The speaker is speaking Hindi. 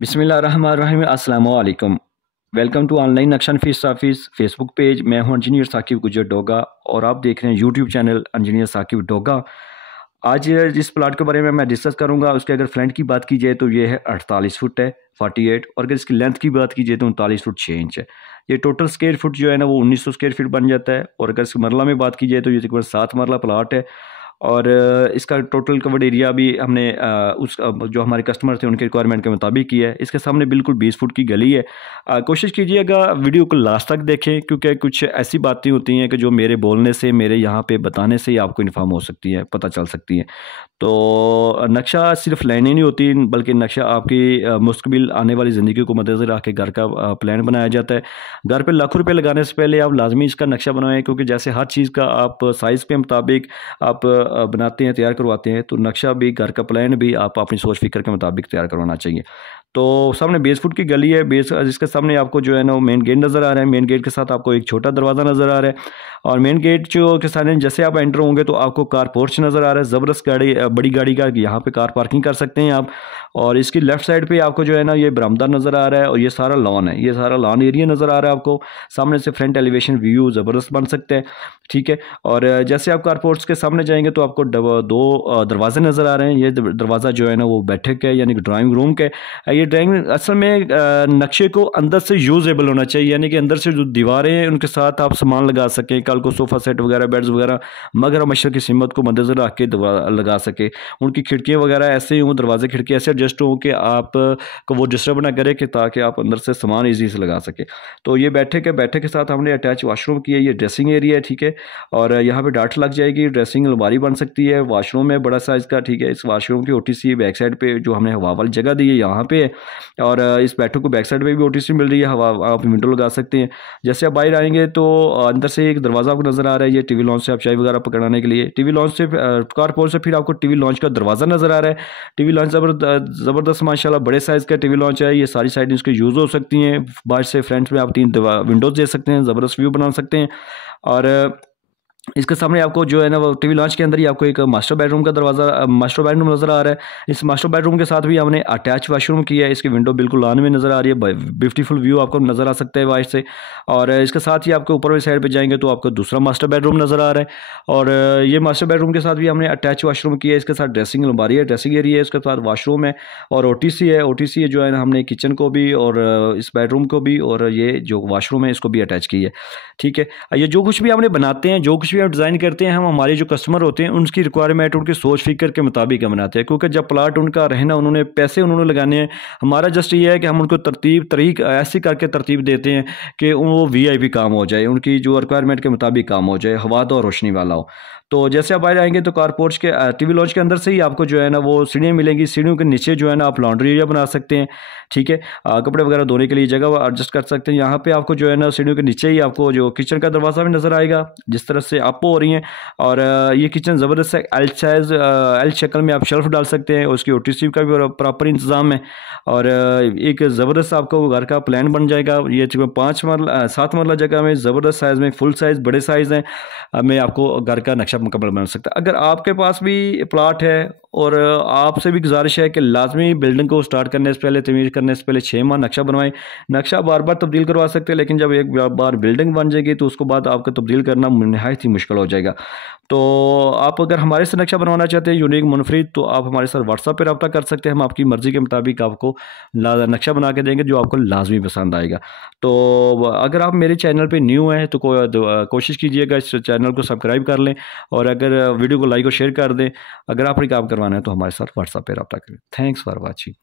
बिस्मिल्लाहिर्रहमानिर्रहीम अस्सलाम वालेकुम। वेलकम टू ऑनलाइन नक्शा नफीस ऑफिस फेसबुक पेज। मैं हूं इंजीनियर साकिब गुजर डोगा और आप देख रहे हैं YouTube channel engineer Saqib Doga. आज जिस प्लाट के बारे में मैं डिस्कस करूंगा उसके अगर फ्रंट की बात की जाए तो ये है 48 फुट है 48, और अगर इसकी लेंथ की बात की जाए तो 39 फुट 6 इंच है। ये टोटल स्क्वायर फुट जो है ना वो 1900 स्क्वायर फीट बन जाता है। और अगर इसकी मरला में बात की जाए तो ये तकरीबन 7 मरला प्लाट है। और इसका टोटल कवर्ड एरिया भी हमने जो हमारे कस्टमर थे उनके रिक्वायरमेंट के मुताबिक किया है। इसके सामने बिल्कुल 20 फुट की गली है। कोशिश कीजिएगा वीडियो को लास्ट तक देखें, क्योंकि कुछ ऐसी बातें होती हैं कि जो मेरे बोलने से, मेरे यहाँ पे बताने से ही आपको इन्फॉर्म हो सकती है, पता चल सकती है। तो नक्शा सिर्फ लाइनें नहीं होती, बल्कि नक्शा आपकी मुस्तकबिल आने वाली ज़िंदगी को मद्देनज़र रख के घर का प्लान बनाया जाता है। घर पे लाखों रुपए लगाने से पहले आप लाजमी इसका नक्शा बनाएं, क्योंकि जैसे हर चीज़ का आप साइज़ के मुताबिक आप बनाते हैं, तैयार करवाते हैं, तो नक्शा भी, घर का प्लान भी आप अपनी सोच फिक्र के मुताबिक तैयार करवाना चाहिए। तो सामने 20 फुट की गली है। जिसके सामने आपको जो है ना वो मेन गेट नज़र आ रहा है। मेन गेट के साथ आपको एक छोटा दरवाज़ा नज़र आ रहा है। और मेन गेट जो के सामने जैसे आप एंटर होंगे तो आपको कार पोर्च नज़र आ रहा है। ज़बरदस्त गाड़ी, बड़ी गाड़ी का यहाँ पे कार पार्किंग कर सकते हैं आप। और इसकी लेफ्ट साइड पे आपको जो है ना ये बरामदा नज़र आ रहा है, और ये सारा लॉन है, ये सारा लॉन एरिया नज़र आ रहा है आपको। सामने से फ्रंट एलिवेशन व्यू ज़बरदस्त बन सकते हैं, ठीक है। और जैसे आप कार पोर्च के सामने जाएंगे तो आपको दो दरवाजे नज़र आ रहे हैं। ये दरवाज़ा जो है ना वो बैठक है, यानी कि ड्राइंग रूम के। ये ड्राइंग असल में नक्शे को अंदर से यूजेबल होना चाहिए, यानी कि अंदर से जो दीवारें हैं उनके साथ आप सामान लगा सकें, कल को सोफ़ा सेट वगैरह, बेड्स वगैरह मगर मशर की सीमत को मद्देनजर रख के लगा सके। उनकी खिड़कियाँ वगैरह ऐसे हों, दरवाजे खिड़की ऐसे एडजस्ट हों कि आप को वो डिस्टर्ब ना करे, कि ताकि आप अंदर से सामान ईजी से लगा सके। तो ये बैठक है, बैठक के साथ हमने अटैच वाशरूम की है। ये ड्रेसिंग एरिया है, ठीक है। और यहाँ पे डाट लग जाएगी, ड्रेसिंग अलमारी बन सकती है। वाशरूम है बड़ा साइज़ का, ठीक है। इस वाशरूम की ओटीसी बैक साइड पे जो हमने हवा वाली जगह दी है यहाँ पे है। और इस बैठक को बैक साइड पे भी ओटीसी मिल रही है, हवा आप विंडो लगा सकते हैं। जैसे आप बाहर आएंगे तो अंदर से एक दरवाज़ा आपको नज़र आ रहा है। ये टीवी लॉन्च से आप चाय वगैरह पकड़ाने के लिए, टीवी लॉन्च से कार पोल से फिर आपको टीवी लॉन्च का दरवाज़ा नज़र आ रहा है। टीवी लॉन्च ज़बरदस्त माशाल्लाह बड़े साइज़ का टीवी लॉन्च है। ये सारी साइड इसके यूज़ हो सकती हैं। बाहर से फ्रंट में आप 3 विंडोज़ दे सकते हैं, ज़बरदस्त व्यू बना सकते हैं। और इसके सामने आपको जो है ना वो टीवी लॉन्च के अंदर ही आपको एक मास्टर बेडरूम का दरवाज़ा, मास्टर बेडरूम नज़र आ रहा है। इस मास्टर बेडरूम के साथ भी हमने अटैच वाशरूम किया है। इसकी विंडो बिल्कुल लॉन में नज़र आ रही है, ब्यूटीफुल व्यू आपको नज़र आ सकता है बाहर से। और इसके साथ ही आपको ऊपर वाली साइड पे जाएंगे तो आपको दूसरा मास्टर बेडरूम नज़र आ रहा है। और ये मास्टर बेडरूम के साथ भी हमने अटैच वाशरूम किया है। इसके साथ ड्रेसिंग अलमारी है, ड्रेसिंग एरिया है, इसके साथ वाशरूम है और ओटीसी है। ओटीसी जो है ना हमने किचन को भी और इस बेडरूम को भी और ये जो वाशरूम है इसको भी अटैच की है, ठीक है। ये जो कुछ भी हमने बनाते हैं, जो कुछ भी हम डिज़ाइन करते हैं, हम हमारे जो कस्टमर होते हैं उनकी रिक्वायरमेंट, उनकी सोच फिक्र के मुताबिक हम बनाते हैं। क्योंकि जब प्लाट उनका रहना, उन्होंने पैसे उन्होंने लगाने हैं, हमारा जस्ट ये है कि हम उनको तरीक ऐसी करके तरतीब देते हैं कि वो वीआईपी काम हो जाए, उनकी जो रिक्वायरमेंट के मुताबिक काम हो जाए, हवा और रोशनी वाला हो। तो जैसे आप बाहर आएंगे तो कार पोर्च के टीवी लॉन्च के अंदर से ही आपको जो है ना वो सीढ़ियाँ मिलेंगी। सीढ़ियों के नीचे जो है ना आप लॉन्ड्री एरिया बना सकते हैं, ठीक है। कपड़े वगैरह धोने के लिए जगह एडजस्ट कर सकते हैं। यहाँ पे आपको जो है ना सीढ़ियों के नीचे ही आपको जो किचन का दरवाज़ा भी नज़र आएगा, जिस तरह से अप हो रही हैं। और ये किचन ज़बरदस्त है, एल साइज़ एल शक्ल में आप शेल्फ डाल सकते हैं, उसकी ओटीसी का भी प्रॉपर इंतज़ाम है। और एक ज़बरदस्त आपको घर का प्लान बन जाएगा। ये 7 मरला जगह में ज़बरदस्त साइज़ में, फुल साइज़ बड़े साइज़ हैं, में आपको घर का नक्शा मुकम्मल बन सकता है। अगर आपके पास भी प्लाट है और आपसे भी गुजारिश है कि लाजमी बिल्डिंग को स्टार्ट करने से पहले, तमीज़ करने से पहले 6 माह नक्शा बनवाएं। नक्शा बार बार तब्दील करवा सकते हैं, लेकिन जब एक बार बिल्डिंग बन जाएगी तो उसको बाद आपको तब्दील करना निहायत ही मुश्किल हो जाएगा। तो आप अगर हमारे से नक्शा बनवाना चाहते हैं यूनिक मुनफरिद, तो आप हमारे साथ व्हाट्सएप पर रब्ता कर सकते हैं। हम आपकी मर्ज़ी के मुताबिक आपको नक्शा बना के देंगे जो आपको लाजमी पसंद आएगा। तो अगर आप मेरे चैनल पे न्यू हैं तो कोशिश कीजिएगा इस चैनल को सब्सक्राइब कर लें, और अगर वीडियो को लाइक और शेयर कर दें। अगर आपने काम करवाना है तो हमारे साथ व्हाट्सएप पर रब्ता करें। Thanks for watching.